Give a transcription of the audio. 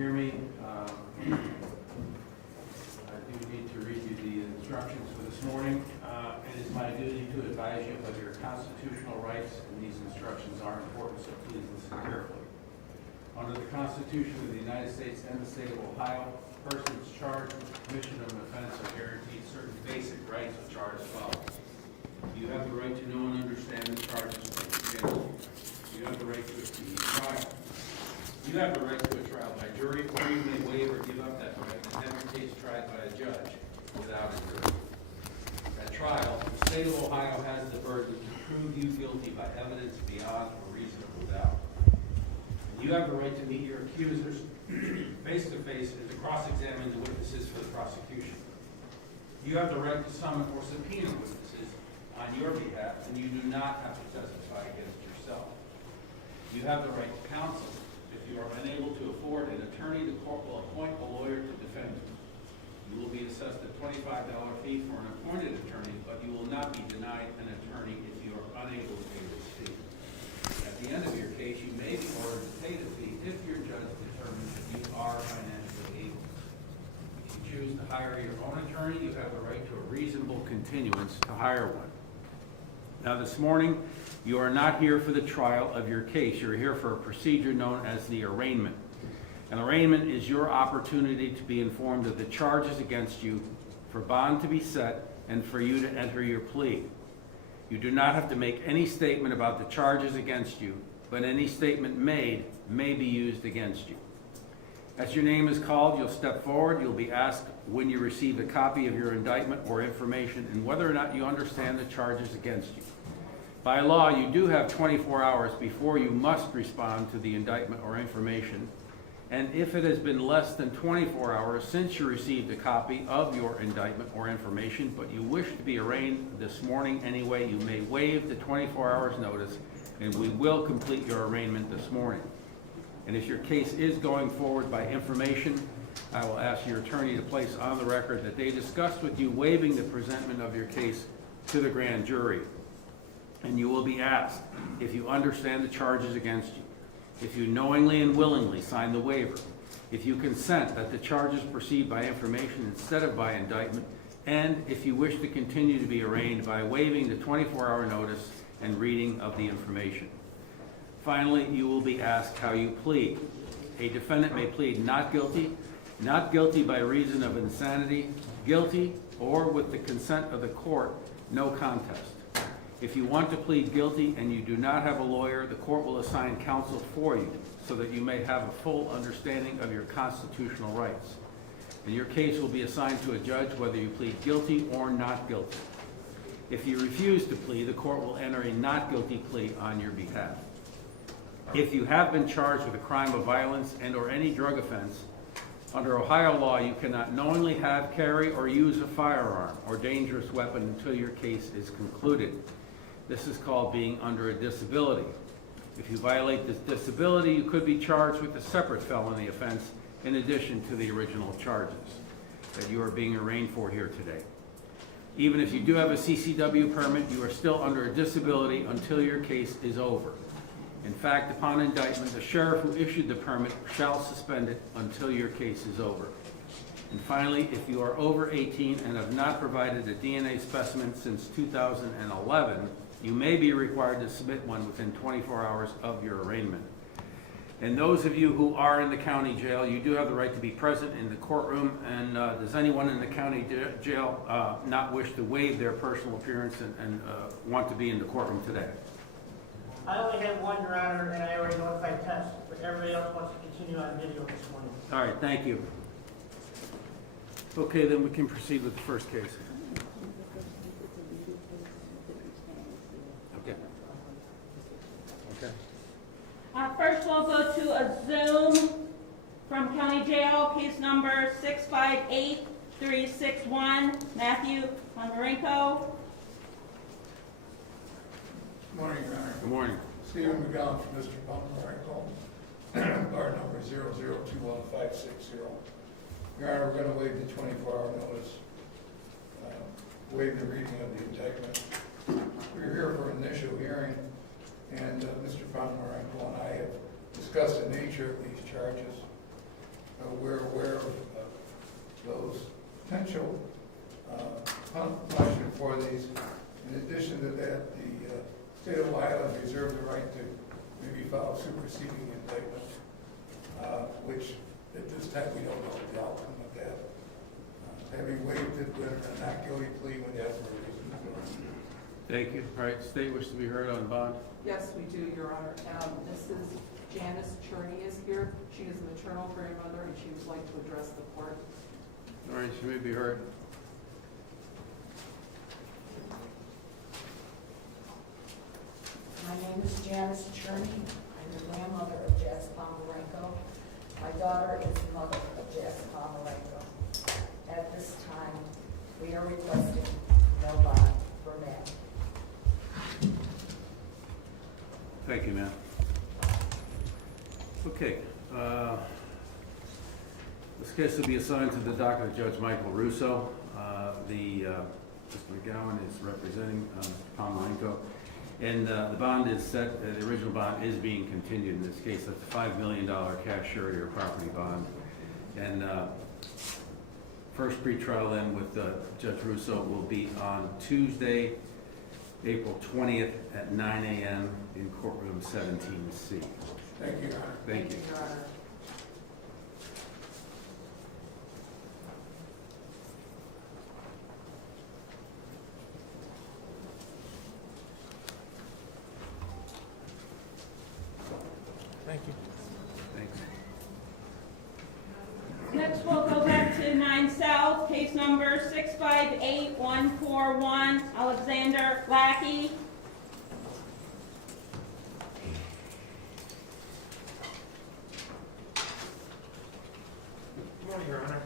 Hear me? I do need to read you the instructions for this morning. It is my duty to advise you of your constitutional rights, and these instructions are important, so please listen carefully. Under the Constitution of the United States and the state of Ohio, persons charged with the commission of an offense are guaranteed certain basic rights, which are as follows. You have the right to know and understand the charges against you. You have the right to a speedy trial. You have the right to a trial by jury, or you may waive or give up that right and have your case tried by a judge without a jury. At trial, the state of Ohio has the burden to prove you guilty by evidence beyond a reasonable doubt. And you have the right to meet your accusers face to face and to cross-examine the witnesses for the prosecution. You have the right to summon or subpoena witnesses on your behalf, and you do not have to testify against yourself. You have the right to counsel. If you are unable to afford an attorney, the court will appoint a lawyer to defend you. You will be assessed a $25 fee for an appointed attorney, but you will not be denied an attorney if you are unable to pay this fee. At the end of your case, you may be ordered to pay the fee if your judge determines that you are financially able. If you choose to hire your own attorney, you have the right to a reasonable continuance to hire one. Now this morning, you are not here for the trial of your case. You're here for a procedure known as the arraignment. An arraignment is your opportunity to be informed of the charges against you, for bond to be set, and for you to enter your plea. You do not have to make any statement about the charges against you, but any statement made may be used against you. As your name is called, you'll step forward. You'll be asked when you receive a copy of your indictment or information and whether or not you understand the charges against you. By law, you do have 24 hours before you must respond to the indictment or information. And if it has been less than 24 hours since you received a copy of your indictment or information, but you wish to be arraigned this morning anyway, you may waive the 24 hours notice, and we will complete your arraignment this morning. And if your case is going forward by information, I will ask your attorney to place on the record that they discussed with you waiving the presentment of your case to the grand jury. And you will be asked if you understand the charges against you, if you knowingly and willingly sign the waiver, if you consent that the charges proceed by information instead of by indictment, and if you wish to continue to be arraigned by waiving the 24-hour notice and reading of the information. Finally, you will be asked how you plead. A defendant may plead not guilty by reason of insanity, guilty, or with the consent of the court, no contest. If you want to plead guilty and you do not have a lawyer, the court will assign counsel for you so that you may have a full understanding of your constitutional rights. And your case will be assigned to a judge whether you plead guilty or not guilty. If you refuse to plead, the court will enter a not guilty plea on your behalf. If you have been charged with a crime of violence and or any drug offense, under Ohio law, you cannot knowingly have, carry, or use a firearm or dangerous weapon until your case is concluded. This is called being under a disability. If you violate this disability, you could be charged with a separate felony offense in addition to the original charges that you are being arraigned for here today. Even if you do have a CCW permit, you are still under a disability until your case is over. In fact, upon indictment, the sheriff who issued the permit shall suspend it until your case is over. And finally, if you are over 18 and have not provided a DNA specimen since 2011, you may be required to submit one within 24 hours of your arraignment. And those of you who are in the county jail, you do have the right to be present in the courtroom. And does anyone in the county jail not wish to waive their personal appearance and want to be in the courtroom today? I only have one, Your Honor, and I already notified Tess, but everybody else wants to continue on video this morning. All right, thank you. Okay, then we can proceed with the first case. Okay. Okay. First, we'll go to a Zoom from County Jail, case number 658361, Matthew Ponomarenko. Good morning, Your Honor. Good morning. Stephen McGowan for Mr. Ponomarenko, bar number 0021560. Your Honor, we're going to waive the 24-hour notice, waive the reading of the indictment. We're here for an initial hearing, and Mr. Ponomarenko and I have discussed the nature of these charges. we're aware of those potential punishment for these. In addition to that, the state of Ohio has reserved the right to maybe file superseding indictment, which at this time we don't know the outcome of that. Having waived it with a not guilty plea when you have a reason to. Thank you. All right, state wish to be heard on bond. Yes, we do, Your Honor. Mrs. Janice Cherney is here. She is maternal grandmother, and she would like to address the court. All right, she may be heard. My name is Janice Cherney. I'm the grandmother of Jax Ponomarenko. My daughter is the mother of Jax Ponomarenko. At this time, we are requesting no bond for Matt. Thank you, ma'am. Okay, this case will be assigned to the docket of Judge Michael Russo. Mr. McGowan is representing Ponomarenko. And the bond is set, the original bond is being continued in this case. That's a $5 million cash surety or property bond. And first pretrial then with Judge Russo will be on Tuesday, April 20th at 9 a.m. in courtroom 17C. Thank you, Your Honor. Thank you. Your Honor. Thank you. Thanks. Next, we'll go back to 9 South, case number 658141, Alexander Lackey. Good morning, Your Honor.